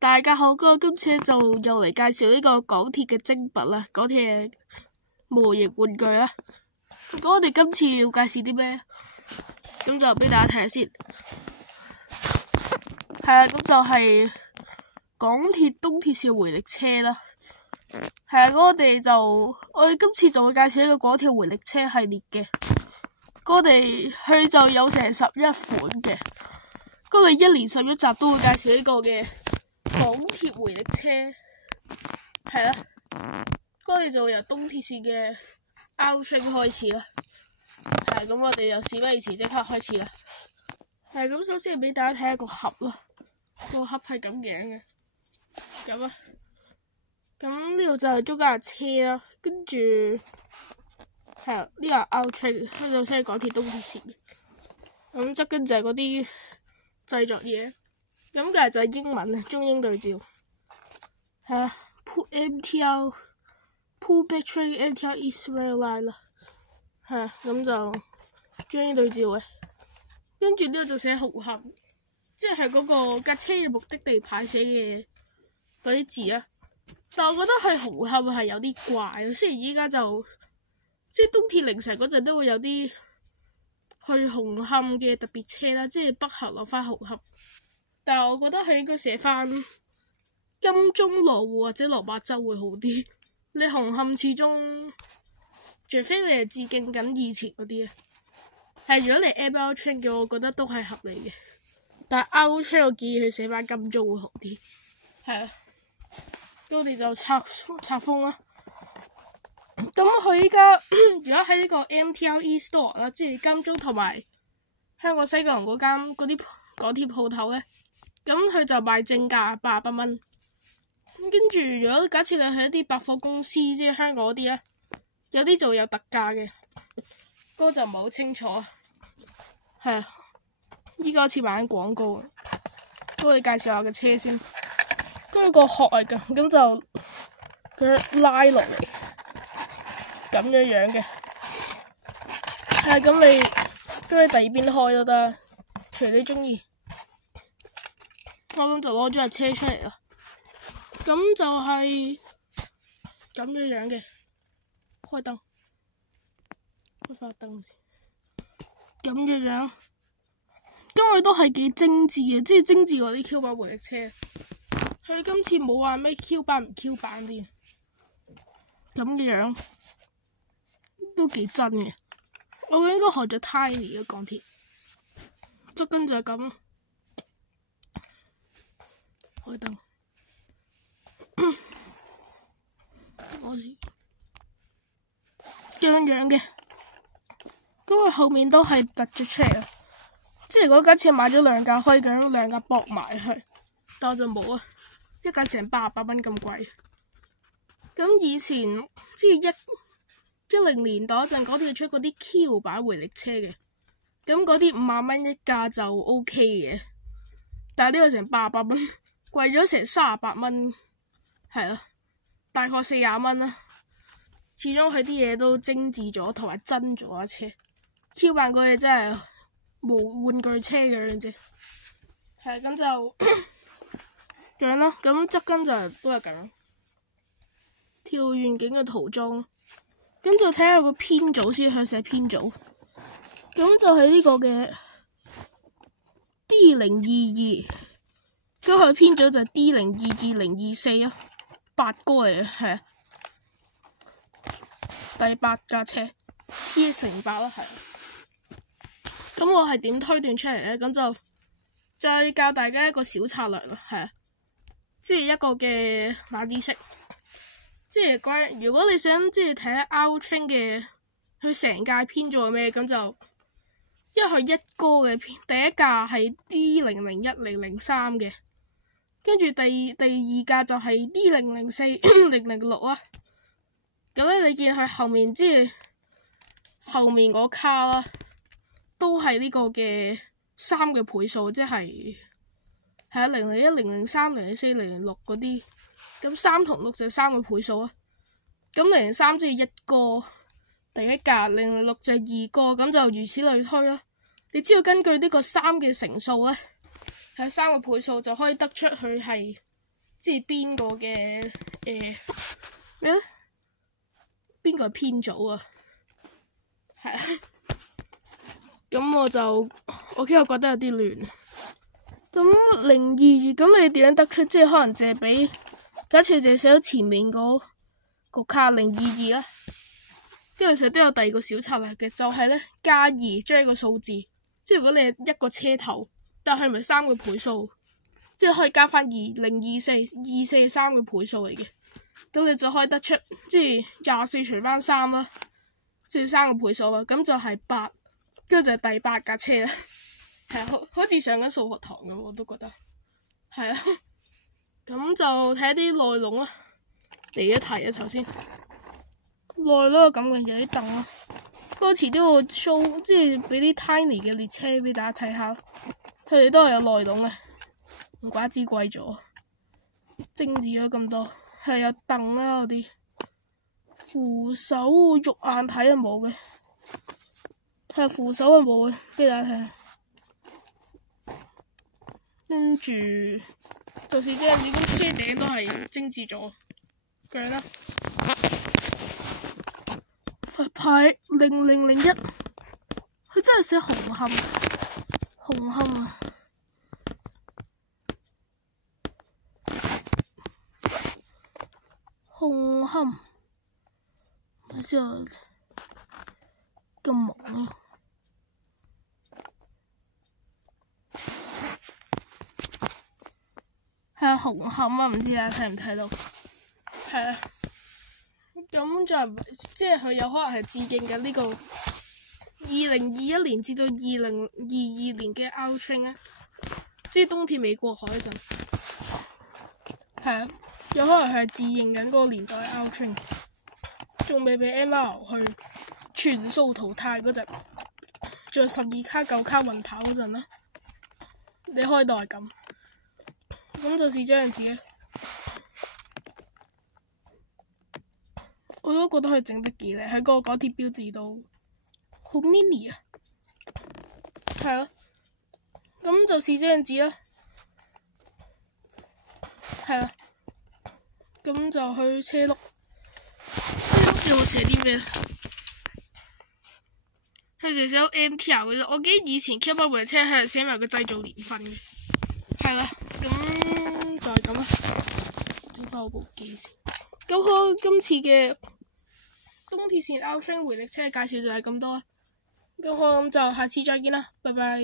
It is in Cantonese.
大家好，咁今次就又嚟介紹呢個港鐵嘅精品啦，港鐵嘅模型玩具啦。咁我哋今次要介紹啲咩？咁就俾大家睇下先。係啊，咁就係港鐵東鐵線回力車啦。係啊，我哋今次就會介紹一個港鐵回力車系列嘅。佢就有成11款嘅。我哋一連11集都會介紹呢個嘅港鐵回力車，係啦。我哋就會由東鐵線嘅 Outrain 開始啦。係咁，我哋由事不宜遲，即刻開始啦。係咁，首先俾大家睇下個盒啦。個盒係咁樣嘅，咁啊。咁呢度就係中間嘅車啦，跟住係啊，呢個係 Outrain，呢度先係港鐵東鐵線嘅。咁側跟就係嗰啲製作嘢，咁嘅就係英文啊，中英對照。係啊，MTR Pooleback Train MTR East Rail Line 啦。係啊，咁就中英對照嘅。跟住呢度就寫紅磡，即係嗰個架車嘅目的地牌寫嘅嗰啲字啊。但我覺得係紅磡係有啲怪咯，雖然依家就即係東鐵凌晨嗰陣都會有啲去紅磡嘅特別車啦，即係北行落翻紅磡。但係我覺得佢應該寫翻金鐘羅湖或者落馬洲會好啲。你紅磡始終，除非你係致敬緊以前嗰啲啊。係如果你 ML Train 嘅，我覺得都係合理嘅。但係 Out Train 我建議佢寫翻金鐘會好啲。係啊。我哋就拆封啦。咁佢依家如果喺呢個 MTRE Store 啦，即係金鐘同埋香港西九龍嗰間嗰啲港鐵鋪頭咧，咁佢就賣正價88蚊。跟住如果假設你係一啲百貨公司，即係香港嗰啲咧，有啲就會有特價嘅，嗰個就唔係好清楚。係啊，依家好似賣緊廣告啊。我哋介紹下個車先。跟住個殼嚟㗎，咁就佢拉落嚟，咁樣嘅。係咁你跟住第二邊開都得，隨你中意。我咁就攞咗架車出嚟啦。咁就係咁樣嘅，開燈，開翻燈先。咁樣，因為都係幾精緻嘅，即係精緻過啲 Q 版回力車。佢今次冇話咩 Q 版唔 Q 版啲，咁嘅樣都幾真嘅。我應該學咗 Tiny 嘅港鐵，側跟就係咁，開燈，我知咁樣嘅。咁佢後面都係突咗出嚟啊！即係如果假設買咗兩架，可以咁兩架駁埋去，但我就冇啊。一架成88蚊咁貴，咁以前即係10年代嗰陣，港鐵出嗰啲 Q 版回力車嘅，咁嗰啲5萬蚊一架就 OK 嘅，但係呢個成88蚊，貴咗成38蚊，係啊，大概40蚊啦。始終佢啲嘢都精緻咗，同埋真咗啊車。Q 版嗰嘢真係冇玩具車嘅樣啫，係咁就。咁啦，咁側跟就都係咁，跳遠景嘅塗裝，咁就睇下個編組先，向寫編組，咁就係呢個嘅 D022，咁佢編組就係 D022024啊，8哥嚟嘅，係啊，第8架車 TX08啦，係。咁我係點推斷出嚟咧？咁就再教大家一個小策略啦，係啊。即係一個嘅冷知識，即係如果你想即係睇下 Outrain 嘅佢成架編做咩，咁就因為佢一哥嘅第一架係 D001003嘅，跟住第二架就係 D004006啦。咁咧你見佢後面即係後面嗰卡啦，都係呢個嘅3嘅倍數，即係。係啊，001、003、004、006嗰啲，咁3同6就3個倍數啊。咁003即係一哥，第一架006就係2哥，咁就如此類推啦。你只要根據呢個3嘅乘數咧，係3個倍數就可以得出佢係即係邊個嘅咩咧？邊個係編組啊？係啊。咁我覺得有啲亂。咁022，咁你點樣得出？即係可能借俾，假設借寫咗前面嗰個卡022啦，跟住成日都有第二個小策略嘅，就係咧+2將一個數字，即係如果你係一個車頭，但係唔係3個倍數，即係可以加翻2024係3個倍數嚟嘅，咁你就可以得出，即係24除翻3啦，即係3個倍數啊，咁就係8，跟住就係第8架車啦。係啊，好似上緊數學堂咁，我都覺得係啊。咁就睇一啲內容啦。嚟一題啊，頭先內咯咁嘅有啲凳咯。歌詞都要 show， 即係俾啲 tiny 嘅列車俾大家睇下，佢哋都係有內容嘅，唔怪之貴咗，精緻咗咁多。係有凳啦嗰啲，扶手肉眼睇就冇嘅，係扶手係冇嘅，俾大家睇下。跟住就是即係你啲車頂都係精緻咗，繼續啦。佛牌0001，佢真係寫紅磡啊！紅磡，咪之後咁忙啊！係啊，紅磡啊，唔知大家睇唔睇到？係啊，咁就即係佢有可能係致敬緊呢個2021年至到2022年嘅 Out Train 啊，即係東鐵未過海嗰陣。係啊，有可能係致敬緊嗰個年代嘅 Out Train， 仲未俾 MR 去全數淘汰嗰陣，仲有12卡9卡運跑嗰陣啦，你可以當係咁。咁就是這樣子咧，我都覺得佢整得幾靚，喺個港鐵標誌度好 mini 啊，係咯，咁就是這樣子啦，係啦，咁就去車轆有冇寫啲咩？佢就寫咗 MTR 嘅啫，我記得以前 Q 巴部車係寫埋個製造年份嘅，係啦，咁就係咁啦。整翻我部機先。咁今次嘅東鐵線 Out Train 回力車介紹就係咁多啦。咁就下次再見啦，拜拜。